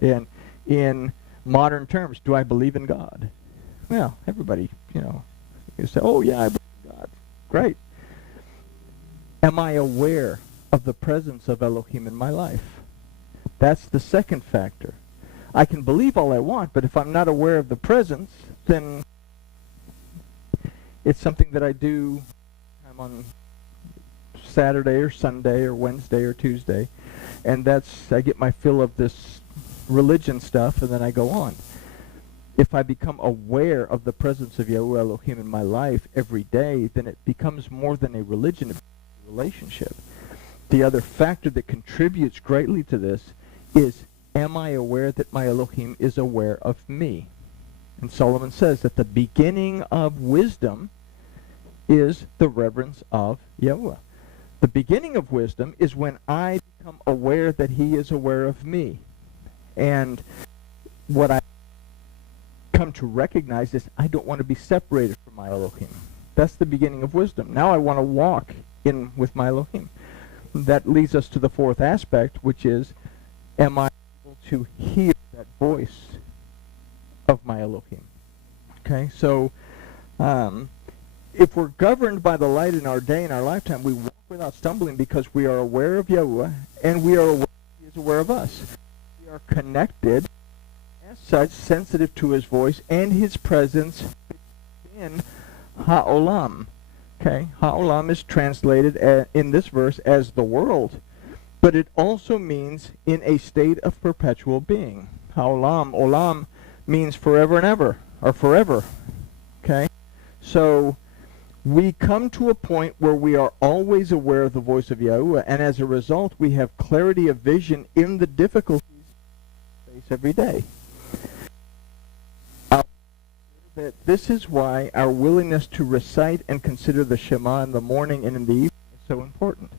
And in modern terms, do I believe in God? Well, everybody, you say, oh yeah, I believe in God. Great. Am I aware of the presence of Elohim in my life? That's the second factor. I can believe all I want, but if I'm not aware of the presence, then it's something that I do. I'm on Saturday or Sunday or Wednesday or Tuesday, and I get my fill of this religion stuff, and then I go on. If I become aware of the presence of Yahuwah Elohim in my life every day, then it becomes more than a religion, it's a relationship. The other factor that contributes greatly to this is, am I aware that my Elohim is aware of me? And Solomon says that the beginning of wisdom is the reverence of Yahuwah. The beginning of wisdom is when I become aware that he is aware of me. And what I come to recognize is I don't want to be separated from my Elohim. That's the beginning of wisdom. Now I want to walk in with my Elohim. That leads us to the fourth aspect, which is, am I able to hear that voice of my Elohim? Okay, so if we're governed by the light in our day, in our lifetime, we walk without stumbling because we are aware of Yahuwah, and we are aware he is aware of us. We are connected, as such, sensitive to his voice and his presence in Ha'olam. Okay, Ha'olam is translated in this verse as the world, but it also means in a state of perpetual being. Ha'olam, olam means forever and ever, or forever. Okay, so we come to a point where we are always aware of the voice of Yahuwah, and as a result, we have clarity of vision in the difficulties we face every day. That this is why our willingness to recite and consider the Shema in the morning and in the evening is so important.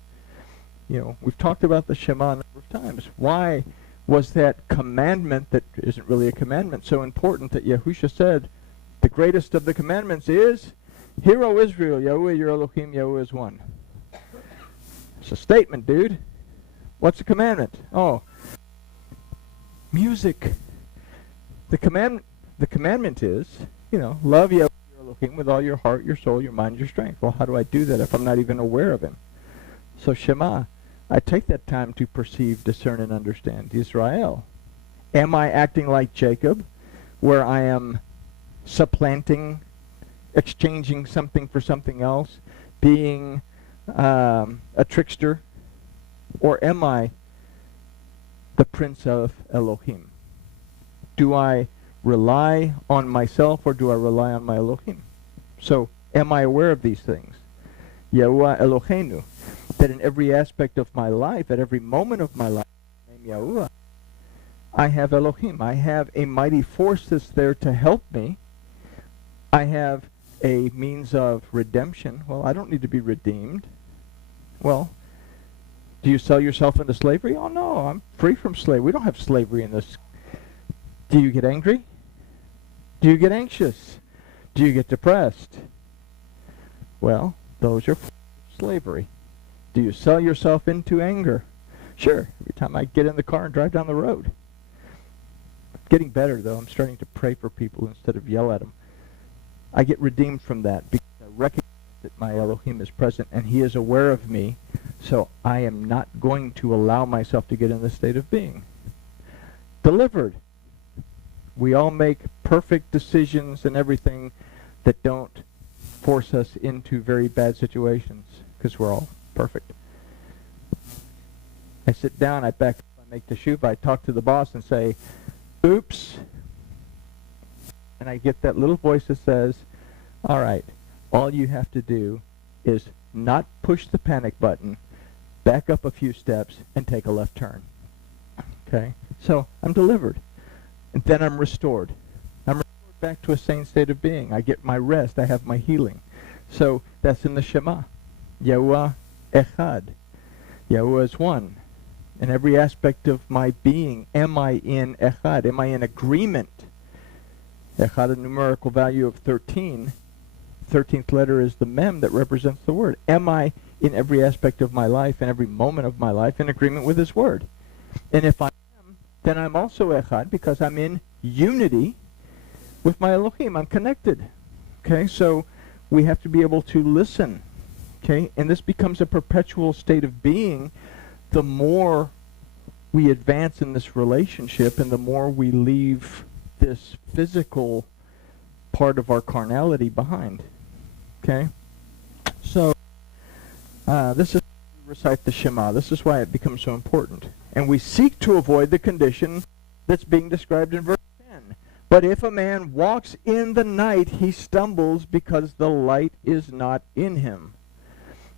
We've talked about the Shema a number of times. Why was that commandment that isn't really a commandment so important that Yahusha said, the greatest of the commandments is, hear, O Israel, Yahuwah your Elohim, Yahuwah is one. It's a statement, dude. What's the commandment? Oh, music. The commandment is, love Yahuwah your Elohim with all your heart, your soul, your mind, your strength. Well, how do I do that if I'm not even aware of him? So Shema, I take that time to perceive, discern, and understand. Israel, am I acting like Jacob, where I am supplanting, exchanging something for something else, being a trickster? Or am I the Prince of Elohim? Do I rely on myself, or do I rely on my Elohim? So, am I aware of these things? Yahuwah Eloheinu, that in every aspect of my life, at every moment of my life, name Yahuwah, I have Elohim. I have a mighty force that's there to help me. I have a means of redemption. Well, I don't need to be redeemed. Well, do you sell yourself into slavery? Oh no, I'm free from slavery. We don't have slavery in this. Do you get angry? Do you get anxious? Do you get depressed? Well, those are slavery. Do you sell yourself into anger? Sure, every time I get in the car and drive down the road. Getting better, though. I'm starting to pray for people instead of yell at them. I get redeemed from that because I recognize that my Elohim is present and he is aware of me, so I am not going to allow myself to get in this state of being. Delivered. We all make perfect decisions and everything that don't force us into very bad situations because we're all perfect. I sit down, I back up, I make the teshuva, I talk to the boss and say, oops. And I get that little voice that says, all right, all you have to do is not push the panic button, back up a few steps, and take a left turn. Okay? So I'm delivered. And then I'm restored. I'm restored back to a sane state of being. I get my rest. I have my healing. So that's in the Shema. Yahuwah Echad. Yahuwah is one. In every aspect of my being, am I in Echad? Am I in agreement? Echad, a numerical value of 13. 13th letter is the mem that represents the word. Am I in every aspect of my life, in every moment of my life, in agreement with his word? And if I am, then I'm also echad because I'm in unity with my Elohim. I'm connected. Okay, so we have to be able to listen. Okay, and this becomes a perpetual state of being the more we advance in this relationship and the more we leave this physical part of our carnality behind. Okay, so this is recite the Shema. This is why it becomes so important. And we seek to avoid the condition that's being described in verse 10. But if a man walks in the night, he stumbles because the light is not in him.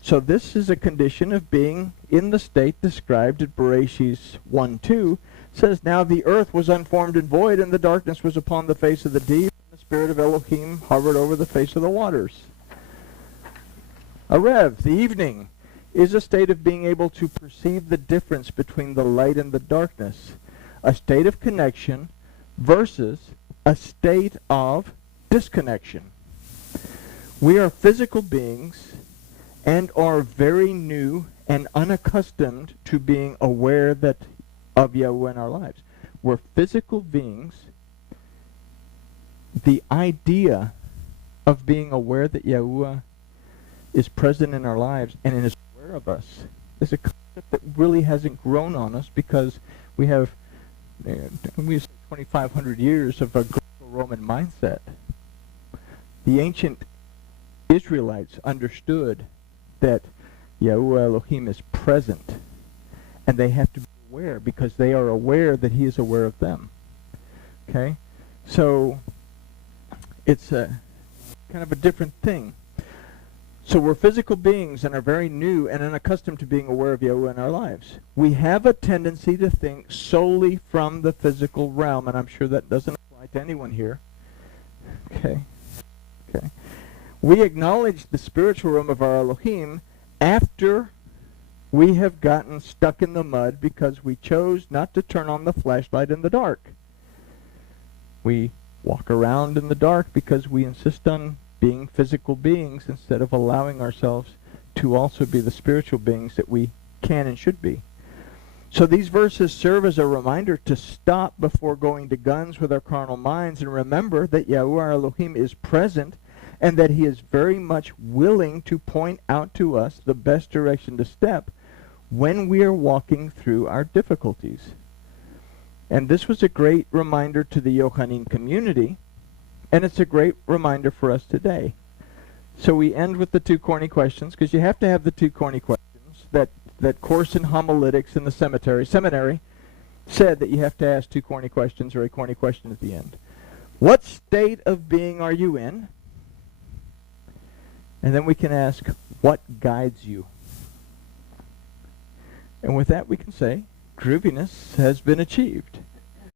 So this is a condition of being in the state described at Bereshit 1:2. Says, now the earth was unformed and void, and the darkness was upon the face of the deep, and the spirit of Elohim hovered over the face of the waters. Arev, the evening, is a state of being able to perceive the difference between the light and the darkness. A state of connection versus a state of disconnection. We are physical beings and are very new and unaccustomed to being aware that of Yahuwah in our lives. We're physical beings. The idea of being aware that Yahuwah is present in our lives and is aware of us is a concept that really hasn't grown on us because we have 2,500 years of a Greco-Roman mindset. The ancient Israelites understood that Yahuwah Elohim is present, and they have to be aware because they are aware that He is aware of them. Okay? So it's a kind of a different thing. So we're physical beings and are very new and unaccustomed to being aware of Yahuwah in our lives. We have a tendency to think solely from the physical realm, and I'm sure that doesn't apply to anyone here. Okay? Okay. We acknowledge the spiritual realm of our Elohim after we have gotten stuck in the mud because we chose not to turn on the flashlight in the dark. We walk around in the dark because we insist on being physical beings instead of allowing ourselves to also be the spiritual beings that we can and should be. So these verses serve as a reminder to stop before going to guns with our carnal minds and remember that Yahuwah our Elohim is present and that He is very much willing to point out to us the best direction to step when we are walking through our difficulties. And this was a great reminder to the Yochanan community, and it's a great reminder for us today. So we end with the two corny questions, because you have to have the two corny questions. That course in homiletics in the seminary said that you have to ask two corny questions or a corny question at the end. What state of being are you in? And then we can ask, what guides you? And with that we can say, grooviness has been achieved.